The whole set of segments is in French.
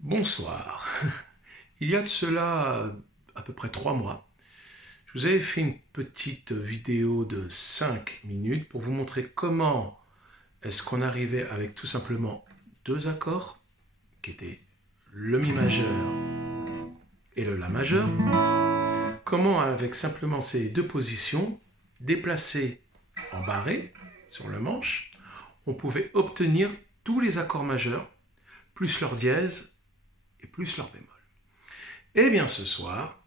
Bonsoir. Il y a de cela à peu près 3 mois, je vous avais fait une petite vidéo de 5 minutes pour vous montrer comment est-ce qu'on arrivait avec tout simplement 2 accords, qui étaient le Mi majeur et le La majeur, comment avec simplement ces 2 positions, déplacées en barré sur le manche, on pouvait obtenir tous les accords majeurs, plus leur dièse et plus leur bémol. Et bien ce soir,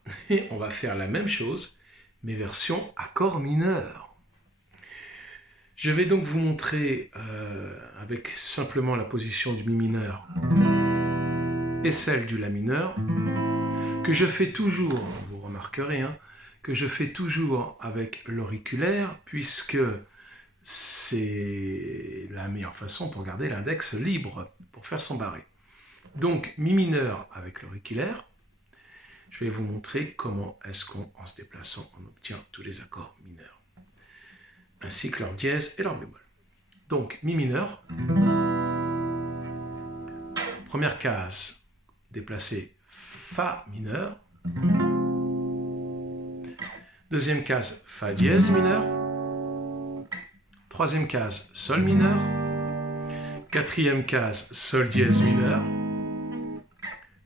on va faire la même chose, mais version accord mineur. Je vais donc vous montrer avec simplement la position du Mi mineur et celle du La mineur, que je fais toujours, vous remarquerez, que je fais toujours avec l'auriculaire, puisque c'est la meilleure façon pour garder l'index libre, pour faire son barré. Donc, Mi mineur avec l'auriculaire. Je vais vous montrer comment est-ce qu'en se déplaçant, on obtient tous les accords mineurs, ainsi que leur dièse et leur bémol. Donc, Mi mineur. Première case, déplacer Fa mineur. Deuxième case, Fa dièse mineur. Troisième case, Sol mineur. Quatrième case, Sol dièse mineur.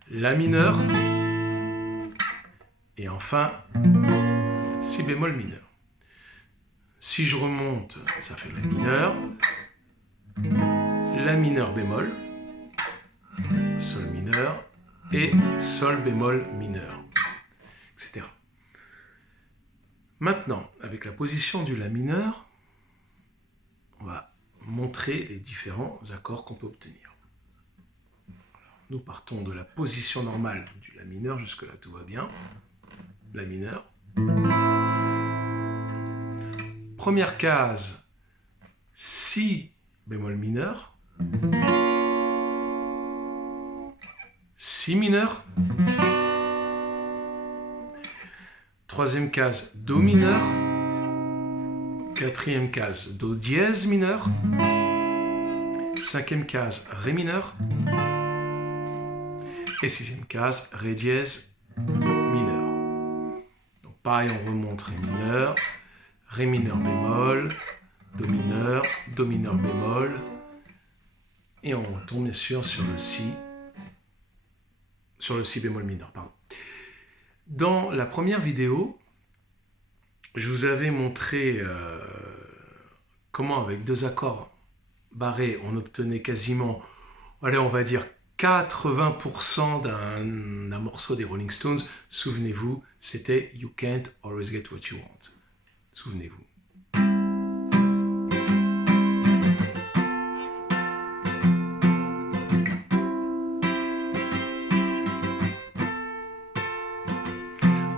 La mineur. Et enfin, Si bémol mineur. Si je remonte, ça fait La mineur bémol, Sol mineur et Sol bémol mineur, etc. Maintenant, avec la position du La mineur, on va montrer les différents accords qu'on peut obtenir. Nous partons de la position normale du La mineur, jusque-là tout va bien. La mineur. Première case, Si bémol mineur. Si mineur. Troisième case, Do mineur. Quatrième case, Do dièse mineur. Cinquième case, Ré mineur. Et sixième case, Ré dièse mineur. Donc pareil, on remonte Ré mineur, Ré mineur bémol, Do mineur bémol, et on retombe bien sûr sur le Si bémol mineur. Pardon. Dans la première vidéo, je vous avais montré comment avec 2 accords barrés, on obtenait quasiment, allez, on va dire 80% d'un morceau des Rolling Stones. Souvenez-vous, c'était You Can't Always Get What You Want. Souvenez-vous.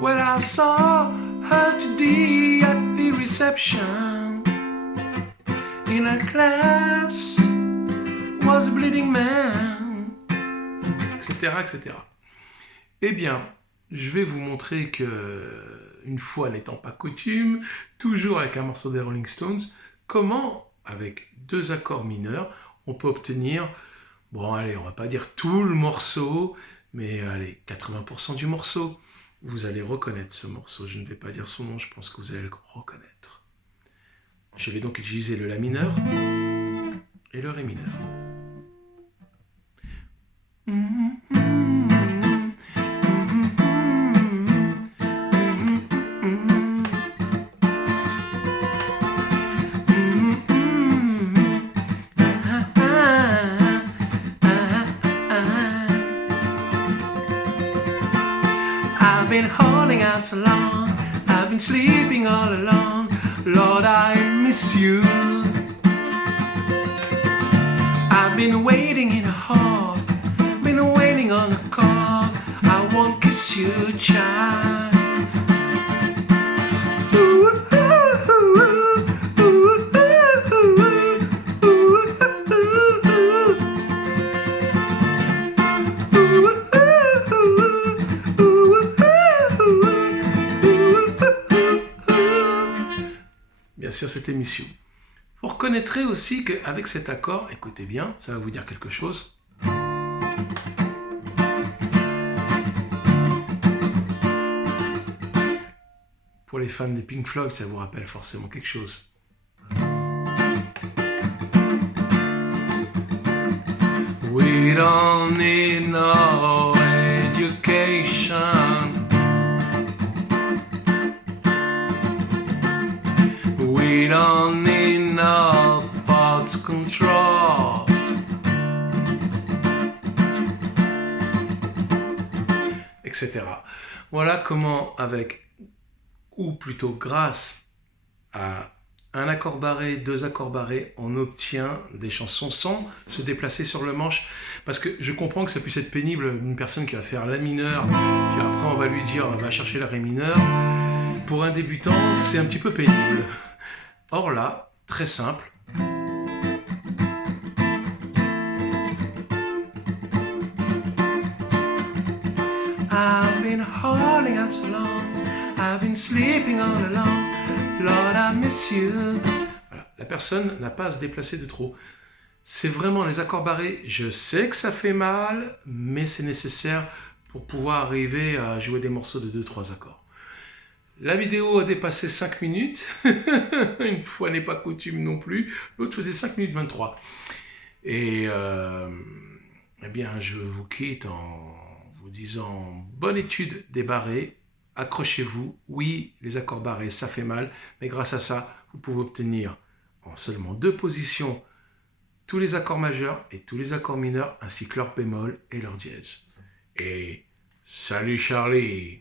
Well, I saw her today at the reception. In her class was a bleeding man, etc., etc. Eh bien, je vais vous montrer que, une fois n'étant pas coutume, toujours avec un morceau des Rolling Stones, comment, avec 2 accords mineurs, on peut obtenir, bon allez, on va pas dire tout le morceau, mais allez, 80% du morceau. Vous allez reconnaître ce morceau, je ne vais pas dire son nom, je pense que vous allez le reconnaître. Je vais donc utiliser le La mineur et le Ré mineur. I've been holding out so long, I've been sleeping all along, Lord, I miss you. I've been waiting in a hall, been waiting on a call, I won't kiss you, child. Bien sûr, cette émission. Vous reconnaîtrez aussi qu'avec cet accord, écoutez bien, ça va vous dire quelque chose. les fans des Pink Floyd, ça vous rappelle forcément quelque chose. We don't need no education. We don't need no thoughts control. Etc. Voilà comment, avec, ou plutôt grâce à un accord barré, deux accords barrés, on obtient des chansons sans se déplacer sur le manche. Parce que je comprends que ça puisse être pénible, une personne qui va faire la mineure, puis après on va lui dire va chercher la ré mineure. Pour un débutant, c'est un petit peu pénible. Or là, très simple. I've been holding out so long, I've been sleeping all alone, Lord I miss you. Voilà, la personne n'a pas à se déplacer de trop. C'est vraiment les accords barrés, je sais que ça fait mal, mais c'est nécessaire pour pouvoir arriver à jouer des morceaux de 2-3 accords. La vidéo a dépassé 5 minutes, une fois n'est pas coutume non plus, l'autre faisait 5 minutes 23. Et eh bien, je vous quitte en vous disant bonne étude des barrés, accrochez-vous, oui, les accords barrés, ça fait mal, mais grâce à ça, vous pouvez obtenir en seulement 2 positions tous les accords majeurs et tous les accords mineurs, ainsi que leur bémol et leur dièse. Et salut Charlie!